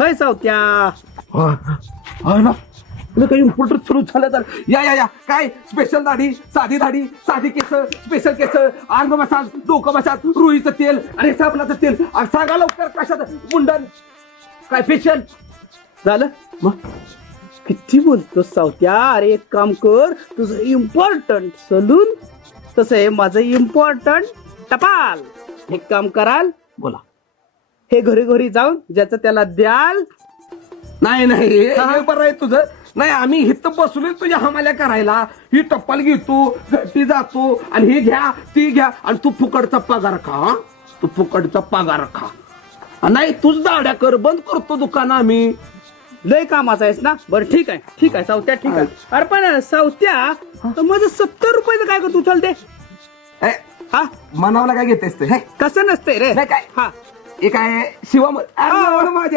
हय सावत्या. ना काही इम्पोर्टंट सुरू झालं तर या काय स्पेशल दाढी, साधी केस, स्पेशल केस, अंग मसाज, डोकं मसाज, रुईचं तेल आणि साबणाचं तेल. सांगा लवकर कशात मुंडन काय फेशियल झालं मग. किती बोलतो सावत्या. अरे एक काम कर, तुझं इम्पॉर्टंट सलून तसं आहे माझं इम्पॉर्टंट टपाल. एक काम कराल, बोला. हे घरी घरी जाऊन ज्याचं त्याला द्याल. नाही हे बरं आहे तुझं. नाही आम्ही इथं बसलोय तुझ्या हमाल्या करायला. ही टप्पल घेतो, घरटी जातो आणि हे घ्या ती घ्या आणि तू फुकटचा पगार खा. तू फुकटचा पगार खा. नाही तूच दाड्या कर, बंद करतो दुकान आम्ही. लय कामाचा आहेस ना. बरं ठीक आहे सावत्या, ठीक आहे. अरे पण सावत्या, तर माझं 70 रुपयाचं काय करतो चालते. ए, हा मनावला काय घेतेस ते? कसं नसतंय रे. नाही काय हा हे काय शिवा माझ्या